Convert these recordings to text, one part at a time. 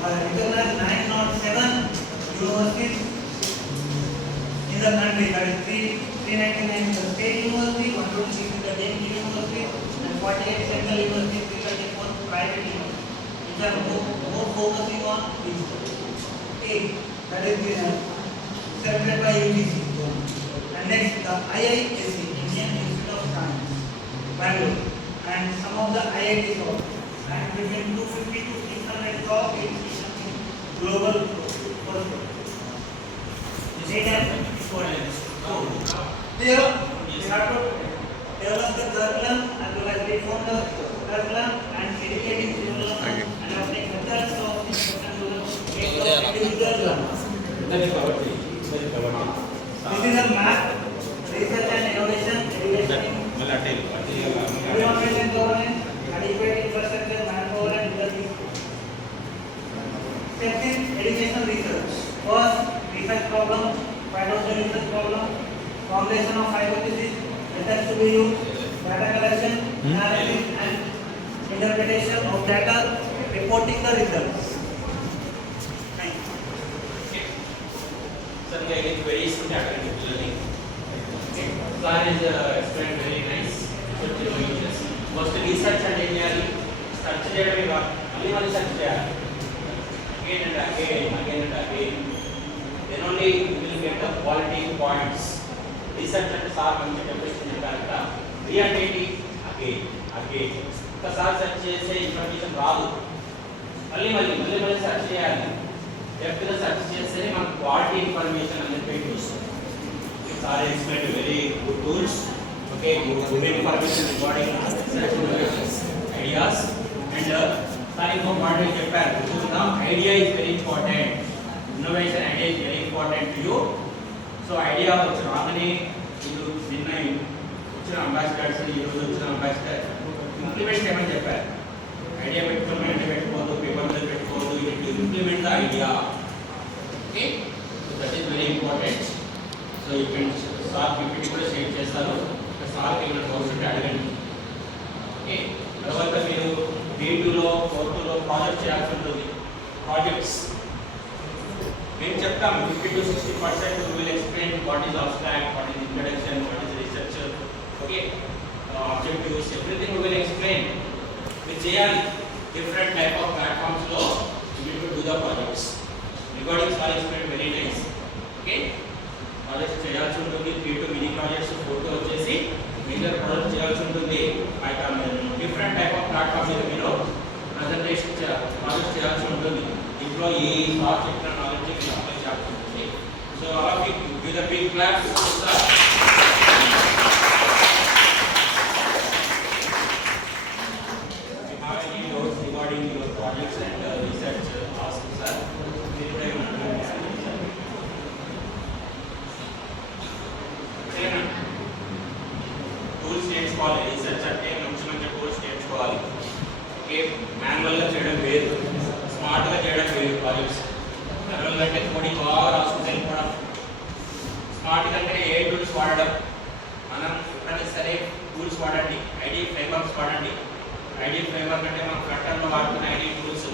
recognized 907 universities in the country. That is 399 is the state university, 126 is the DMT university, and 48 central universities, 334 private universities, which are more focusing on digital. Okay, that is celebrated by UGC. And next, the IISc, Indian Institute of Science, Bangalore, and some of the IITs also. And between 250 to 600 top institutions in global course. They have they have to develop the curriculum as well as they form the curriculum and educating children and applying methods of instruction to the individual learners. This is a map, research and innovation, education, environment and governance, adequate infrastructure, manpower and learning. Steps in educational research. First, research problem, find out the research problem, formulation of hypothesis, methods to be used, data collection, analysis and interpretation of data, reporting the results. Thank you. Sir, it is very useful academic learning. Plan is explained very nice. First research and engineering, search చేయడమే కాదు మళ్ళీ search చేయాలి. Again and again. Then only you will get the quality points. Research and sir మంచి డెఫినేషన్ చెప్పారు కదా. రీఅంటేటి again. ఒకసారి సెర్చ్ చేసే ఇన్ఫర్మేషన్ రాదు. మళ్ళీ సెర్చ్ చేయాలి. డెప్త్ గా సెర్చ్ చేస్తేనే మనకు క్వాలిటీ ఇన్ఫర్మేషన్ అనేది బయటకు వస్తుంది. Sir explain very good tools. Okay, good information regarding search ideas and starting from what we prepared. So now idea is very important. Innovation idea is very important to you. So idea which రాగానే మీరు నిన్న వచ్చిన అంబాసిడర్స్ ఈ రోజు వచ్చిన ambassador implement చేయమని చెప్పారు. ఐడియా పెట్టుకోవడం అంటే పెట్టుకోవద్దు, పేపర్ మీద పెట్టుకోవద్దు, you implement the idea. Okay, so that is very important. So you can sir PPT కూడా షేర్ చేస్తారు. సార్ ఏమైనా డౌట్స్ ఉంటే అడగండి. ఓకే, తర్వాత మీరు D2లో 4లో ప్రాజెక్ట్ చేయాల్సి ఉంటుంది. ప్రాజెక్ట్స్ మేము చెప్తాం 50 to 60% will explain what is abstract, what is introduction, what is research. Okay, objectives everything will explain. మీరు చేయాలి డిఫరెంట్ టైప్ ఆఫ్ ప్లాట్ఫామ్స్లో you to do the projects. Recordings are explain very nice. Okay, projects చేయాల్సి ఉంటుంది. 3 to mini projects, 4 to వచ్చేసి major project చేయాల్సి ఉంటుంది. Different type of platform మీద మీరు ప్రజెంటేషన్ ప్రాజెక్ట్ చేయాల్సి ఉంటుంది. ఇంట్లో ఈ సార్ చెప్పిన నాలెడ్జ్ మీరు అప్లై చేయాల్సి ఉంటుంది. సో అలా give the big claps sir. Regarding your projects and research ask sir. Tools నేర్చుకోవాలి. రీసెర్చ్ అంటే మంచి టూల్స్ నేర్చుకోవాలి. ఓకే, మాన్యువల్గా చేయడం వేరు, స్మార్ట్గా చేయడం వేరు. ప్రాజెక్ట్స్ మాన్యువల్గా అంటే కోడింగ్ బాగా రాసుకుని వెళ్ళిపోవడం, స్మార్ట్గా అంటే ఏ టూల్స్ వాడడం. మనం ఎప్పుడైనా సరే టూల్స్ వాడండి, ఐడి ఫ్రేమ్వర్క్స్ వాడండి. ఐడి ఫ్రేమ్వర్క్ అంటే మనం ఫ్రంటర్లో వాడుతున్న ఐడి టూల్స్,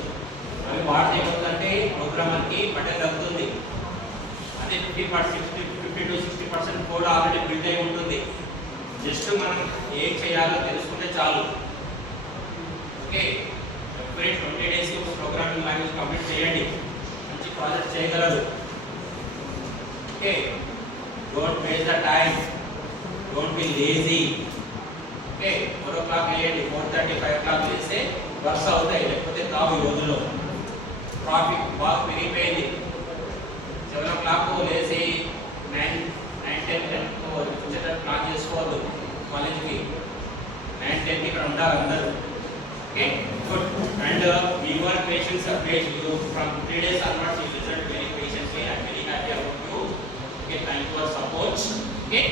అవి వాడితే ఏమవుతుందంటే ప్రోగ్రామర్కి బటన్ తగ్గుతుంది. అదే 50 to 60% కోడ్ ఆల్రెడీ బిల్డ్ అయి ఉంటుంది. జస్ట్ మనం ఏం చేయాలో తెలుసుకుంటే చాలు. ఓకే, ఎవ్రీ 20 days ఒక ప్రోగ్రామింగ్ లాంగ్వేజ్ కంప్లీట్ చేయండి, మంచి ప్రాజెక్ట్ చేయగలరు. Okay, don't waste the time, don't be lazy. Okay, 4 o'clock లేయండి, 4:30, 5 o'clock లేస్తే వర్క్స్ అవుతాయి, లేకపోతే కావు. ఈ రోజుల్లో ట్రాఫిక్ బాగా పెరిగిపోయింది. 7 o'clock లేసి 9, 10 వచ్చేటట్టు ప్లాన్ చేసుకోవద్దు. కాలేజ్కి 9, 10 ఇక్కడ ఉంటారు అందరూ. Okay, good. And your patience are page you from 3 days onwards you listen very patiently. I am very happy about you. Okay, thank you for support. Okay.